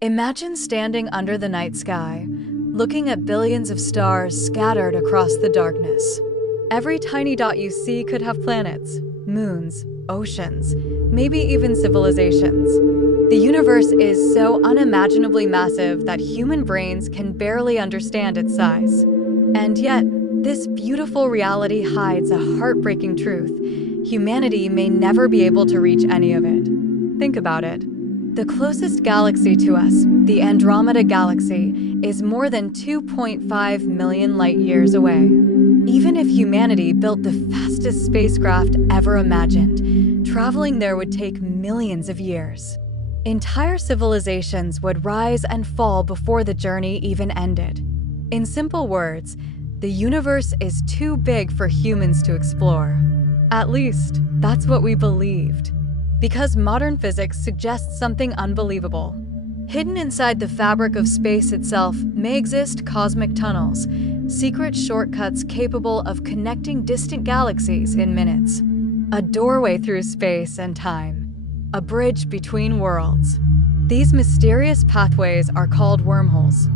Imagine standing under the night sky, looking at billions of stars scattered across the darkness. Every tiny dot you see could have planets, moons, oceans, maybe even civilizations. The universe is so unimaginably massive that human brains can barely understand its size. And yet, this beautiful reality hides a heartbreaking truth. Humanity may never be able to reach any of it. Think about it. The closest galaxy to us, the Andromeda Galaxy, is more than 2.5 million light-years away. Even if humanity built the fastest spacecraft ever imagined, traveling there would take millions of years. Entire civilizations would rise and fall before the journey even ended. In simple words, the universe is too big for humans to explore. At least, that's what we believed. Because modern physics suggests something unbelievable. Hidden inside the fabric of space itself may exist cosmic tunnels, secret shortcuts capable of connecting distant galaxies in minutes. A doorway through space and time. A bridge between worlds. These mysterious pathways are called wormholes.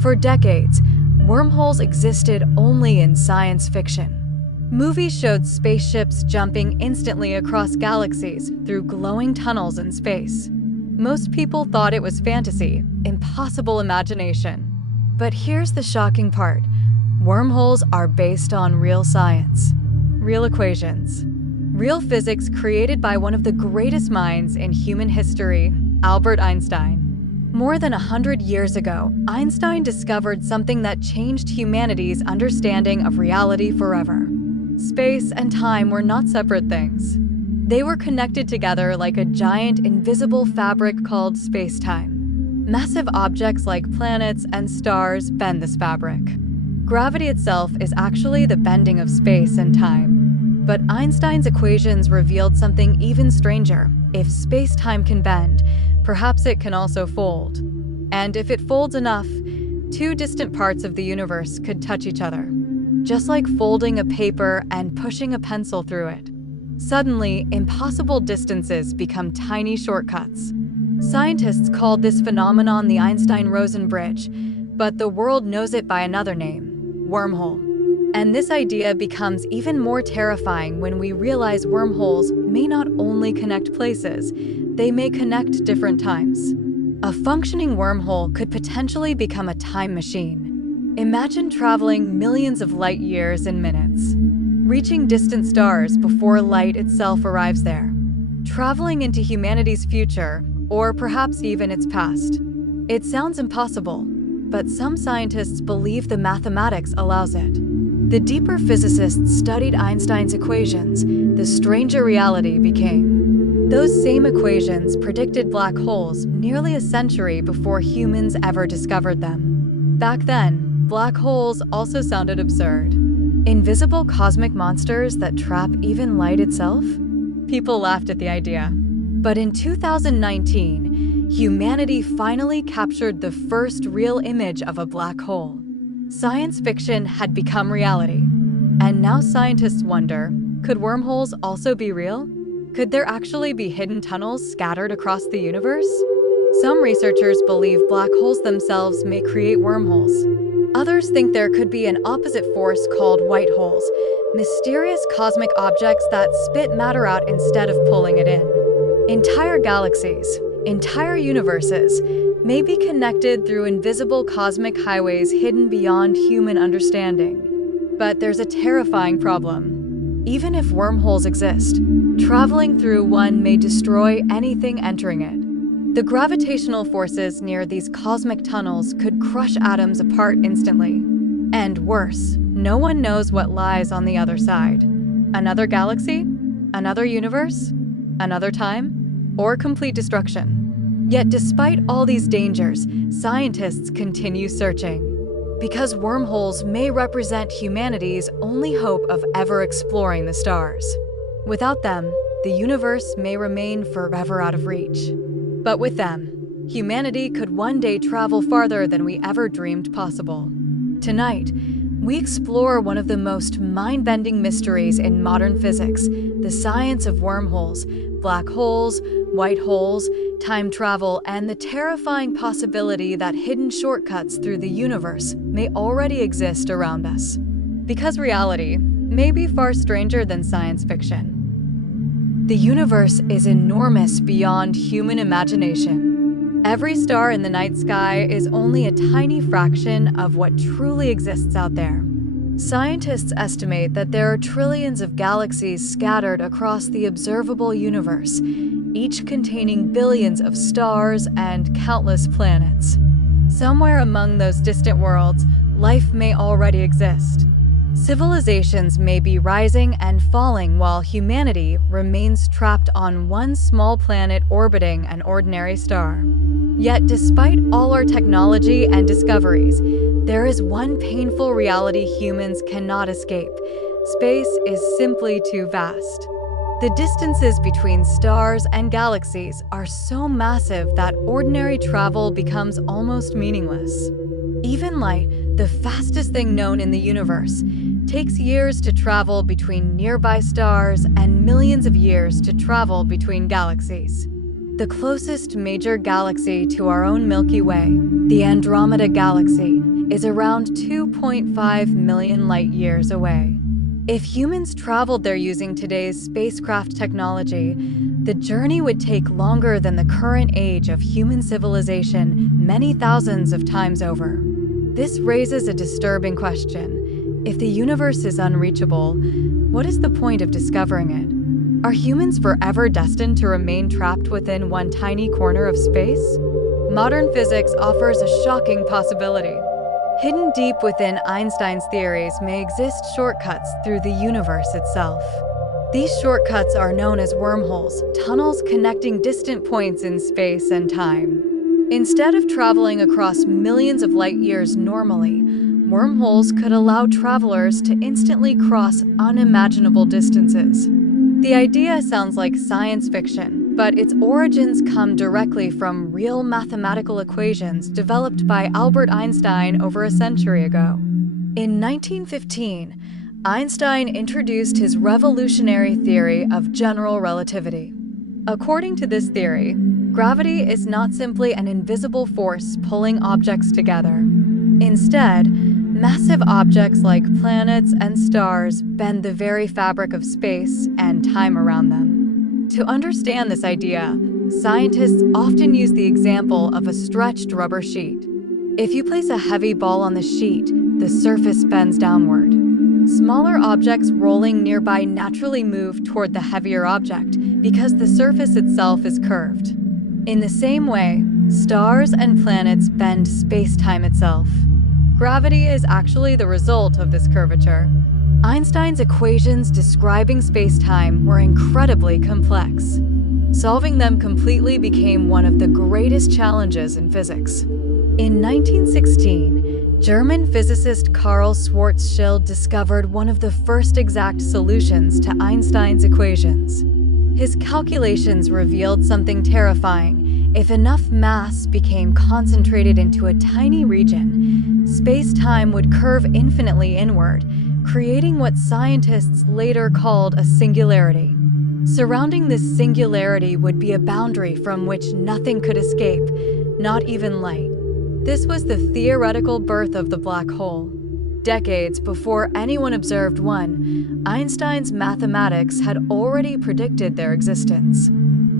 For decades, wormholes existed only in science fiction. Movies showed spaceships jumping instantly across galaxies through glowing tunnels in space. Most people thought it was fantasy, impossible imagination. But here's the shocking part. Wormholes are based on real science, real equations, real physics created by one of the greatest minds in human history, Albert Einstein. More than 100 years ago, Einstein discovered something that changed humanity's understanding of reality forever. Space and time were not separate things. They were connected together like a giant invisible fabric called space-time. Massive objects like planets and stars bend this fabric. Gravity itself is actually the bending of space and time. But Einstein's equations revealed something even stranger. If space-time can bend, perhaps it can also fold. And if it folds enough, two distant parts of the universe could touch each other. Just like folding a paper and pushing a pencil through it. Suddenly, impossible distances become tiny shortcuts. Scientists called this phenomenon the Einstein-Rosen bridge, but the world knows it by another name, wormhole. And this idea becomes even more terrifying when we realize wormholes may not only connect places, they may connect different times. A functioning wormhole could potentially become a time machine. Imagine traveling millions of light years in minutes, reaching distant stars before light itself arrives there, traveling into humanity's future, or perhaps even its past. It sounds impossible, but some scientists believe the mathematics allows it. The deeper physicists studied Einstein's equations, the stranger reality became. Those same equations predicted black holes nearly a century before humans ever discovered them. Back then, black holes also sounded absurd. Invisible cosmic monsters that trap even light itself? People laughed at the idea. But in 2019, humanity finally captured the first real image of a black hole. Science fiction had become reality. And now scientists wonder, could wormholes also be real? Could there actually be hidden tunnels scattered across the universe? Some researchers believe black holes themselves may create wormholes. Others think there could be an opposite force called white holes, mysterious cosmic objects that spit matter out instead of pulling it in. Entire galaxies, entire universes, may be connected through invisible cosmic highways hidden beyond human understanding. But there's a terrifying problem. Even if wormholes exist, traveling through one may destroy anything entering it. The gravitational forces near these cosmic tunnels could crush atoms apart instantly. And worse, no one knows what lies on the other side. Another galaxy? Another universe? Another time? Or complete destruction? Yet despite all these dangers, scientists continue searching. Because wormholes may represent humanity's only hope of ever exploring the stars. Without them, the universe may remain forever out of reach. But with them, humanity could one day travel farther than we ever dreamed possible. Tonight, we explore one of the most mind-bending mysteries in modern physics, the science of wormholes, black holes, white holes, time travel, and the terrifying possibility that hidden shortcuts through the universe may already exist around us. Because reality may be far stranger than science fiction. The universe is enormous beyond human imagination. Every star in the night sky is only a tiny fraction of what truly exists out there. Scientists estimate that there are trillions of galaxies scattered across the observable universe, each containing billions of stars and countless planets. Somewhere among those distant worlds, life may already exist. Civilizations may be rising and falling while humanity remains trapped on one small planet orbiting an ordinary star. Yet, despite all our technology and discoveries, there is one painful reality humans cannot escape. Space is simply too vast. The distances between stars and galaxies are so massive that ordinary travel becomes almost meaningless. Even light, the fastest thing known in the universe, takes years to travel between nearby stars and millions of years to travel between galaxies. The closest major galaxy to our own Milky Way, the Andromeda Galaxy, is around 2.5 million light-years away. If humans traveled there using today's spacecraft technology, the journey would take longer than the current age of human civilization many thousands of times over. This raises a disturbing question. If the universe is unreachable, what is the point of discovering it? Are humans forever destined to remain trapped within one tiny corner of space? Modern physics offers a shocking possibility. Hidden deep within Einstein's theories may exist shortcuts through the universe itself. These shortcuts are known as wormholes, tunnels connecting distant points in space and time. Instead of traveling across millions of light years normally, wormholes could allow travelers to instantly cross unimaginable distances. The idea sounds like science fiction, but its origins come directly from real mathematical equations developed by Albert Einstein over a century ago. In 1915, Einstein introduced his revolutionary theory of general relativity. According to this theory, gravity is not simply an invisible force pulling objects together. Instead, massive objects like planets and stars bend the very fabric of space and time around them. To understand this idea, scientists often use the example of a stretched rubber sheet. If you place a heavy ball on the sheet, the surface bends downward. Smaller objects rolling nearby naturally move toward the heavier object because the surface itself is curved. In the same way, stars and planets bend space-time itself. Gravity is actually the result of this curvature. Einstein's equations describing space-time were incredibly complex. Solving them completely became one of the greatest challenges in physics. In 1916, German physicist Karl Schwarzschild discovered one of the first exact solutions to Einstein's equations. His calculations revealed something terrifying. If enough mass became concentrated into a tiny region, space-time would curve infinitely inward, creating what scientists later called a singularity. Surrounding this singularity would be a boundary from which nothing could escape, not even light. This was the theoretical birth of the black hole. Decades before anyone observed one, Einstein's mathematics had already predicted their existence.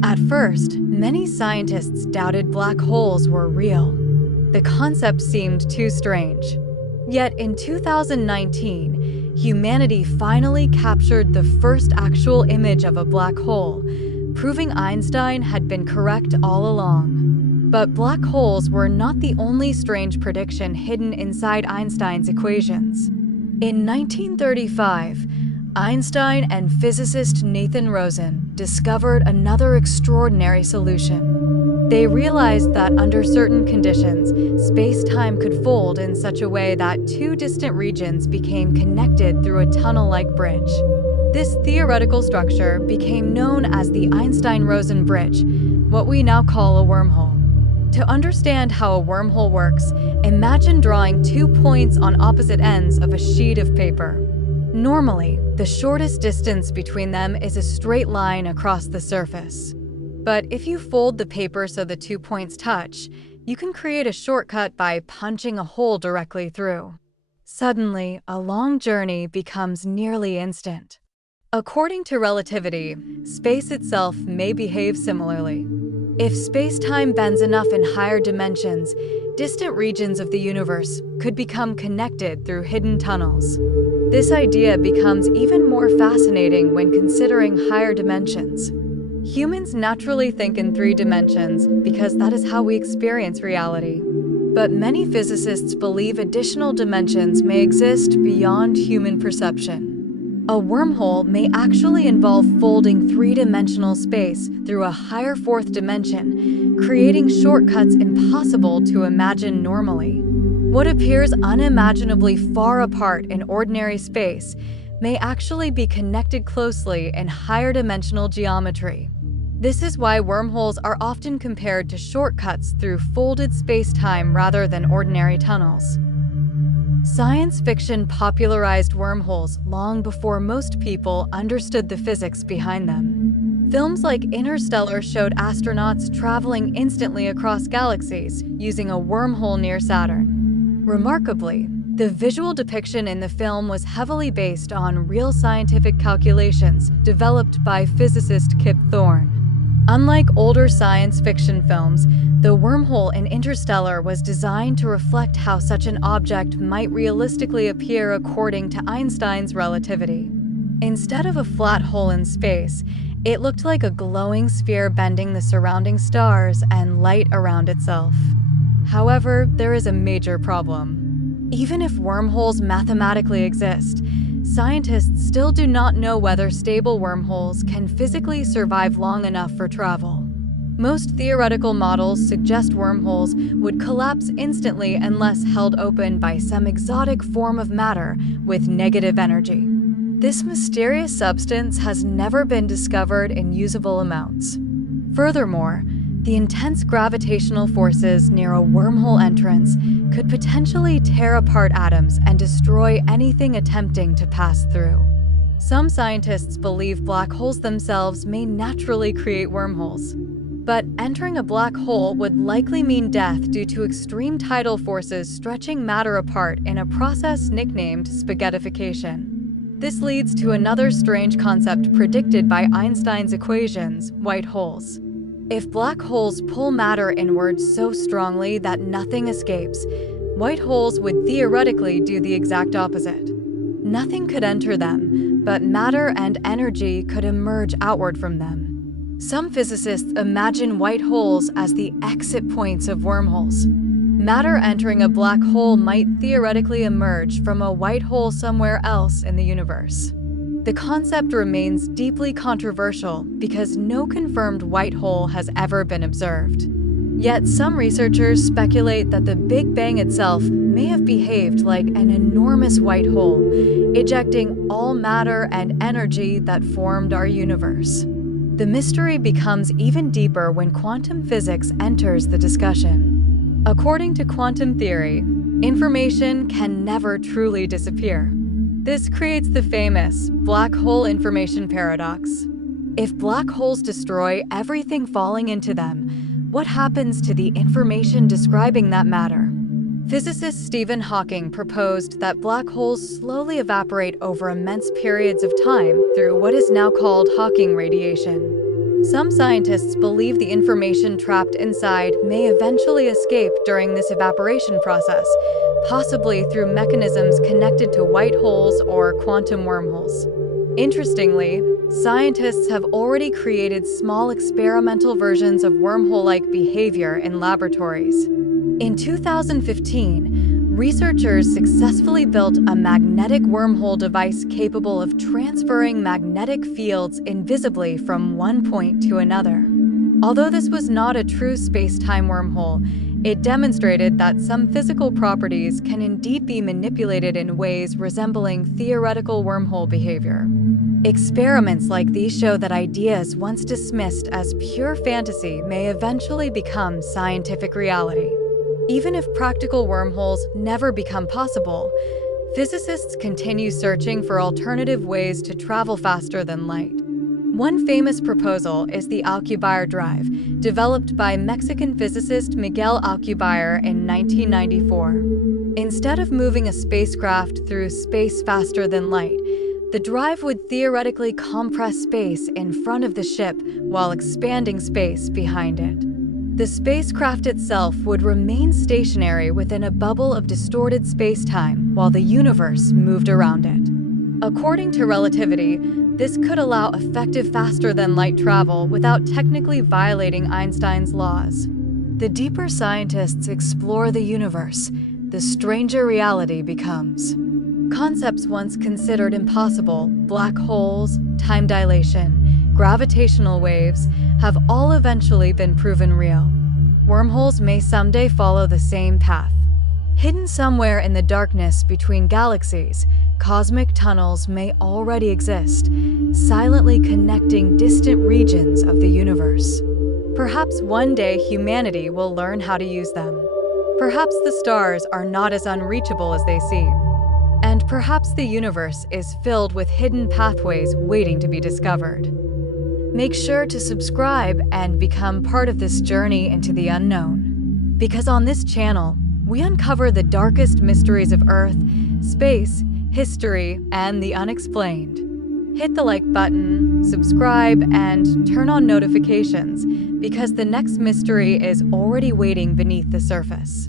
At first, many scientists doubted black holes were real. The concept seemed too strange. Yet in 2019, humanity finally captured the first actual image of a black hole, proving Einstein had been correct all along. But black holes were not the only strange prediction hidden inside Einstein's equations. In 1935, Einstein and physicist Nathan Rosen discovered another extraordinary solution. They realized that under certain conditions, space-time could fold in such a way that two distant regions became connected through a tunnel-like bridge. This theoretical structure became known as the Einstein-Rosen bridge, what we now call a wormhole. To understand how a wormhole works, imagine drawing 2 points on opposite ends of a sheet of paper. Normally, the shortest distance between them is a straight line across the surface. But if you fold the paper so the 2 points touch, you can create a shortcut by punching a hole directly through. Suddenly, a long journey becomes nearly instant. According to relativity, space itself may behave similarly. If space-time bends enough in higher dimensions, distant regions of the universe could become connected through hidden tunnels. This idea becomes even more fascinating when considering higher dimensions. Humans naturally think in 3 dimensions because that is how we experience reality. But many physicists believe additional dimensions may exist beyond human perception. A wormhole may actually involve folding 3-dimensional space through a higher 4th dimension, creating shortcuts impossible to imagine normally. What appears unimaginably far apart in ordinary space may actually be connected closely in higher dimensional geometry. This is why wormholes are often compared to shortcuts through folded space-time rather than ordinary tunnels. Science fiction popularized wormholes long before most people understood the physics behind them. Films like Interstellar showed astronauts traveling instantly across galaxies using a wormhole near Saturn. Remarkably, the visual depiction in the film was heavily based on real scientific calculations developed by physicist Kip Thorne. Unlike older science fiction films, the wormhole in Interstellar was designed to reflect how such an object might realistically appear according to Einstein's relativity. Instead of a flat hole in space, it looked like a glowing sphere bending the surrounding stars and light around itself. However, there is a major problem. Even if wormholes mathematically exist, scientists still do not know whether stable wormholes can physically survive long enough for travel. Most theoretical models suggest wormholes would collapse instantly unless held open by some exotic form of matter with negative energy. This mysterious substance has never been discovered in usable amounts. Furthermore, the intense gravitational forces near a wormhole entrance could potentially tear apart atoms and destroy anything attempting to pass through. Some scientists believe black holes themselves may naturally create wormholes. But entering a black hole would likely mean death due to extreme tidal forces stretching matter apart in a process nicknamed spaghettification. This leads to another strange concept predicted by Einstein's equations: white holes. If black holes pull matter inward so strongly that nothing escapes, white holes would theoretically do the exact opposite. Nothing could enter them, but matter and energy could emerge outward from them. Some physicists imagine white holes as the exit points of wormholes. Matter entering a black hole might theoretically emerge from a white hole somewhere else in the universe. The concept remains deeply controversial because no confirmed white hole has ever been observed. Yet some researchers speculate that the Big Bang itself may have behaved like an enormous white hole, ejecting all matter and energy that formed our universe. The mystery becomes even deeper when quantum physics enters the discussion. According to quantum theory, information can never truly disappear. This creates the famous black hole information paradox. If black holes destroy everything falling into them, what happens to the information describing that matter? Physicist Stephen Hawking proposed that black holes slowly evaporate over immense periods of time through what is now called Hawking radiation. Some scientists believe the information trapped inside may eventually escape during this evaporation process, possibly through mechanisms connected to white holes or quantum wormholes. Interestingly, scientists have already created small experimental versions of wormhole-like behavior in laboratories. In 2015, researchers successfully built a magnetic wormhole device capable of transferring magnetic fields invisibly from one point to another. Although this was not a true space-time wormhole, it demonstrated that some physical properties can indeed be manipulated in ways resembling theoretical wormhole behavior. Experiments like these show that ideas once dismissed as pure fantasy may eventually become scientific reality. Even if practical wormholes never become possible, physicists continue searching for alternative ways to travel faster than light. One famous proposal is the Alcubierre drive, developed by Mexican physicist Miguel Alcubierre in 1994. Instead of moving a spacecraft through space faster than light, the drive would theoretically compress space in front of the ship while expanding space behind it. The spacecraft itself would remain stationary within a bubble of distorted space-time while the universe moved around it. According to relativity, this could allow effective faster-than-light travel without technically violating Einstein's laws. The deeper scientists explore the universe, the stranger reality becomes. Concepts once considered impossible, black holes, time dilation, gravitational waves, have all eventually been proven real. Wormholes may someday follow the same path. Hidden somewhere in the darkness between galaxies, cosmic tunnels may already exist, silently connecting distant regions of the universe. Perhaps one day humanity will learn how to use them. Perhaps the stars are not as unreachable as they seem. And perhaps the universe is filled with hidden pathways waiting to be discovered. Make sure to subscribe and become part of this journey into the unknown. Because on this channel, we uncover the darkest mysteries of Earth, space, history, and the unexplained. Hit the like button, subscribe, and turn on notifications because the next mystery is already waiting beneath the surface.